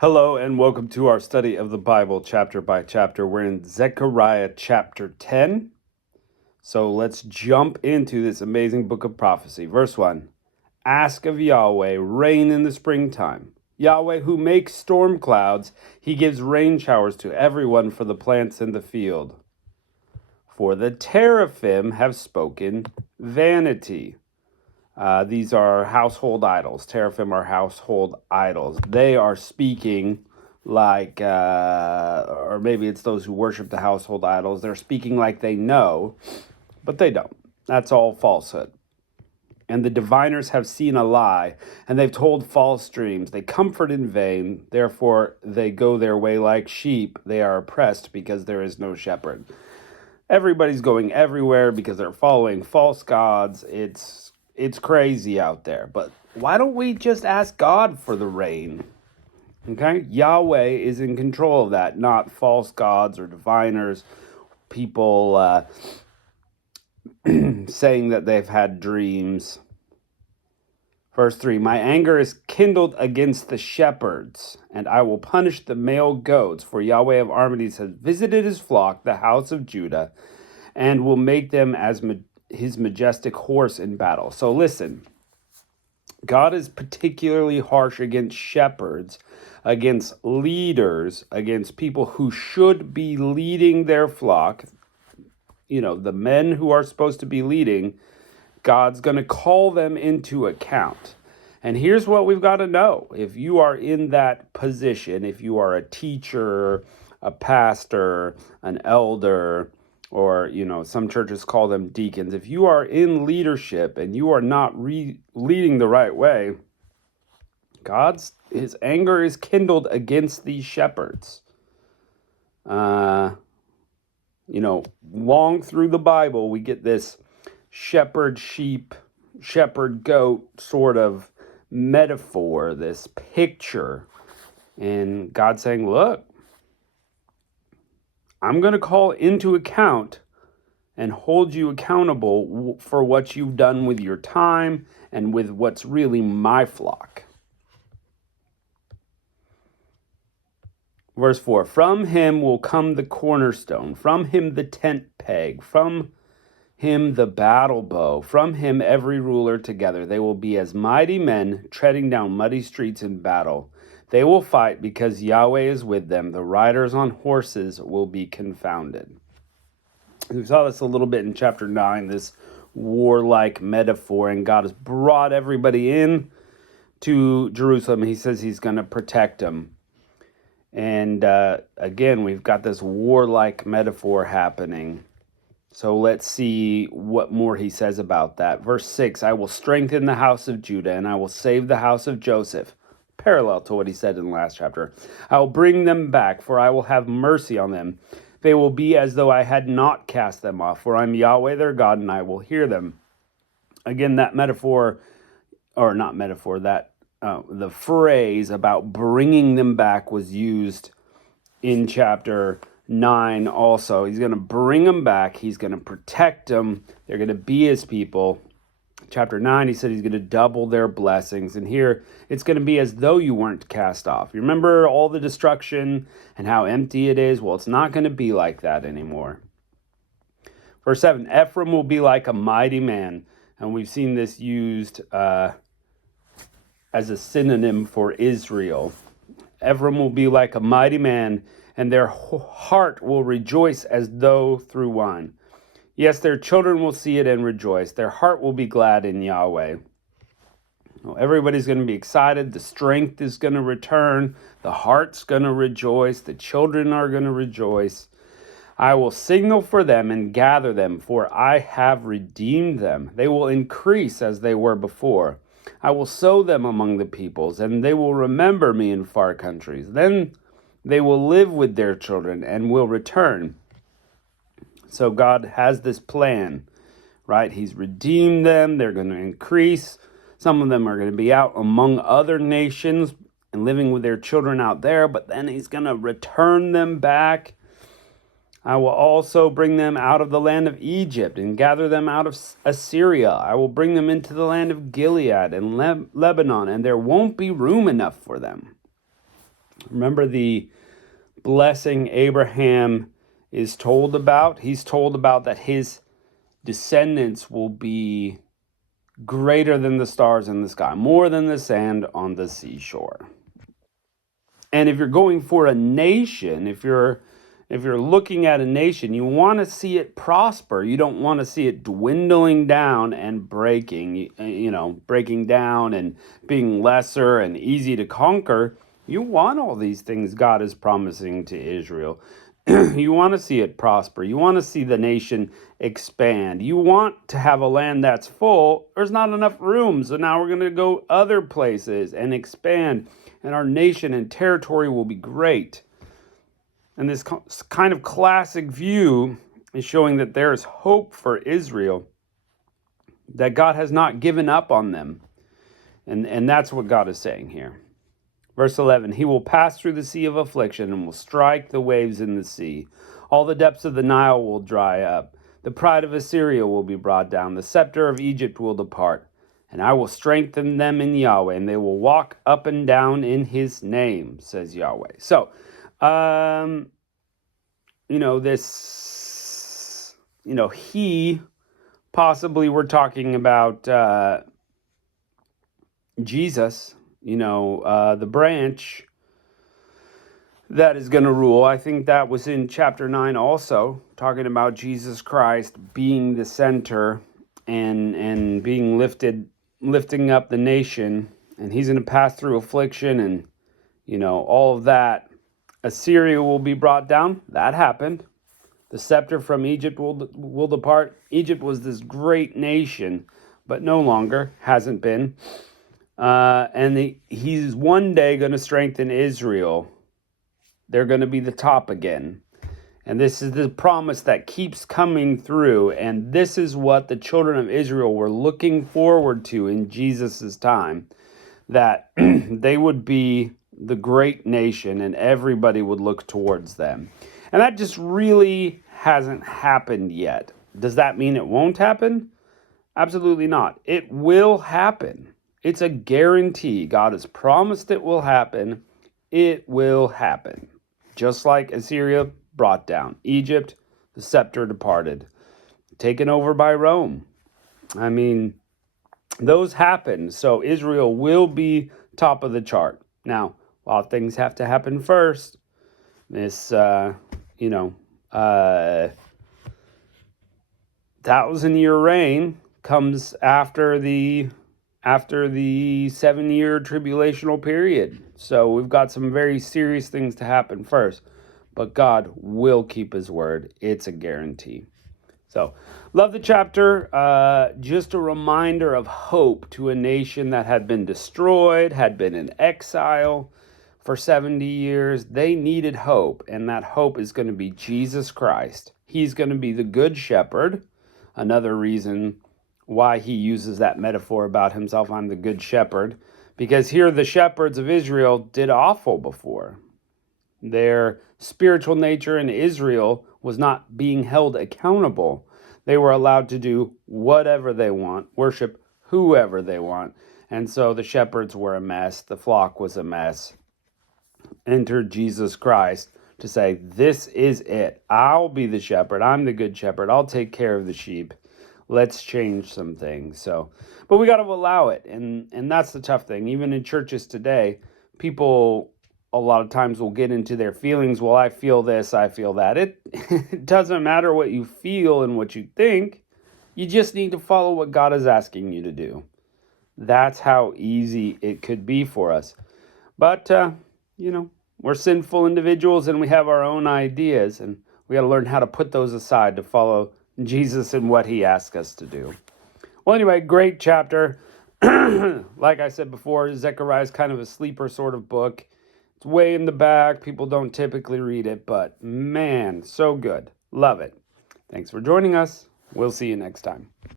Hello and welcome to our study of the Bible chapter by chapter. We're in Zechariah chapter 10. So let's jump into this amazing book of prophecy. Verse 1. Ask of Yahweh, rain in the springtime. Yahweh who makes storm clouds, he gives rain showers to everyone for the plants in the field. For the teraphim have spoken vanity. These are household idols. Teraphim are household idols. They are speaking like, or maybe it's those who worship the household idols. They're speaking like they know, but they don't. That's all falsehood. And the diviners have seen a lie, and they've told false dreams. They comfort in vain. Therefore, they go their way like sheep. They are oppressed because there is no shepherd. Everybody's going everywhere because they're following false gods. It's crazy out there. But why don't we just ask God for the rain? Okay? Yahweh is in control of that, not false gods or diviners, people saying that they've had dreams. Verse 3, my anger is kindled against the shepherds, and I will punish the male goats, for Yahweh of armies has visited his flock, the house of Judah, and will make them as his majestic horse in battle. So listen, God is particularly harsh against shepherds, against leaders, against people who should be leading their flock. You know, the men who are supposed to be leading, God's going to call them into account. And here's what we've got to know. If you are in that position, if you are a teacher, a pastor, an elder, or, some churches call them deacons. If you are in leadership and you are not leading the right way, his anger is kindled against these shepherds. Long through the Bible, we get this shepherd sheep, shepherd goat sort of metaphor, this picture. And God saying, look, I'm going to call into account and hold you accountable for what you've done with your time and with what's really my flock. Verse 4, from him will come the cornerstone, from him the tent peg, from him the battle bow, from him every ruler together. They will be as mighty men treading down muddy streets in battle. They will fight because Yahweh is with them. The riders on horses will be confounded. We saw this a little bit in chapter 9, this warlike metaphor, and God has brought everybody in to Jerusalem. He says he's going to protect them. And again, we've got this warlike metaphor happening. So let's see what more he says about that. Verse 6, I will strengthen the house of Judah, and I will save the house of Joseph. Parallel to what he said in the last chapter. I will bring them back, for I will have mercy on them. They will be as though I had not cast them off, for I'm Yahweh their God, and I will hear them. Again, that metaphor, or not metaphor, the phrase about bringing them back was used in chapter 9 also. He's going to bring them back. He's going to protect them. They're going to be his people. Chapter 9, he said he's going to double their blessings. And here, it's going to be as though you weren't cast off. You remember all the destruction and how empty it is? Well, it's not going to be like that anymore. Verse 7, Ephraim will be like a mighty man. And we've seen this used as a synonym for Israel. Ephraim will be like a mighty man, and their heart will rejoice as though through wine. Yes, their children will see it and rejoice. Their heart will be glad in Yahweh. Well, everybody's going to be excited. The strength is going to return. The heart's going to rejoice. The children are going to rejoice. I will signal for them and gather them, for I have redeemed them. They will increase as they were before. I will sow them among the peoples, and they will remember me in far countries. Then they will live with their children and will return. So God has this plan, right? He's redeemed them. They're going to increase. Some of them are going to be out among other nations and living with their children out there, but then he's going to return them back. I will also bring them out of the land of Egypt and gather them out of Assyria. I will bring them into the land of Gilead and Lebanon, and there won't be room enough for them. Remember the blessing Abraham is told about? He's told about that his descendants will be greater than the stars in the sky, more than the sand on the seashore. And if you're going for a nation, if you're looking at a nation, you want to see it prosper. You don't want to see it dwindling down and breaking, breaking down and being lesser and easy to conquer. You want all these things God is promising to Israel. You want to see it prosper. You want to see the nation expand. You want to have a land that's full. There's not enough room. So now we're going to go other places and expand. And our nation and territory will be great. And this kind of classic view is showing that there is hope for Israel, that God has not given up on them. And that's what God is saying here. Verse 11, he will pass through the sea of affliction and will strike the waves in the sea. All the depths of the Nile will dry up. The pride of Assyria will be brought down. The scepter of Egypt will depart. And I will strengthen them in Yahweh, and they will walk up and down in his name, says Yahweh. So, he, possibly we're talking about Jesus, the branch that is going to rule. I think that was in chapter 9 also, talking about Jesus Christ being the center and being lifting up the nation, and he's going to pass through affliction and, all of that. Assyria will be brought down. That happened. The scepter from Egypt will depart. Egypt was this great nation, but no longer, hasn't been. And he's one day going to strengthen Israel. They're going to be the top again. And this is the promise that keeps coming through. And this is what the children of Israel were looking forward to in Jesus' time, that they would be the great nation and everybody would look towards them. And that just really hasn't happened yet. Does that mean it won't happen? Absolutely not. It will happen. It's a guarantee. God has promised it will happen. It will happen. Just like Assyria brought down Egypt, the scepter departed, taken over by Rome. I mean, those happened. So Israel will be top of the chart. Now, a lot of things have to happen first. This, 1,000-year reign comes after the 7-year tribulational period. So we've got some very serious things to happen first. But God will keep his word. It's a guarantee. So, love the chapter. Just a reminder of hope to a nation that had been destroyed, had been in exile for 70 years. They needed hope, and that hope is going to be Jesus Christ. He's going to be the good shepherd. Another reason why he uses that metaphor about himself, I'm the good shepherd, because here the shepherds of Israel did awful before. Their spiritual nature in Israel was not being held accountable. They were allowed to do whatever they want, worship whoever they want. And so the shepherds were a mess. The flock was a mess. Entered Jesus Christ to say, this is it. I'll be the shepherd. I'm the good shepherd. I'll take care of the sheep. Let's change some things. But we got to allow it. And that's the tough thing. Even in churches today, people a lot of times will get into their feelings. Well, I feel this, I feel that. It doesn't matter what you feel and what you think. You just need to follow what God is asking you to do. That's how easy it could be for us. But, we're sinful individuals and we have our own ideas, and we got to learn how to put those aside to follow Jesus and what he asks us to do. Well, anyway, great chapter. Like I said before, Zechariah is kind of a sleeper sort of book. It's way in the back. People don't typically read it, but man, so good. Love it. Thanks for joining us. We'll see you next time.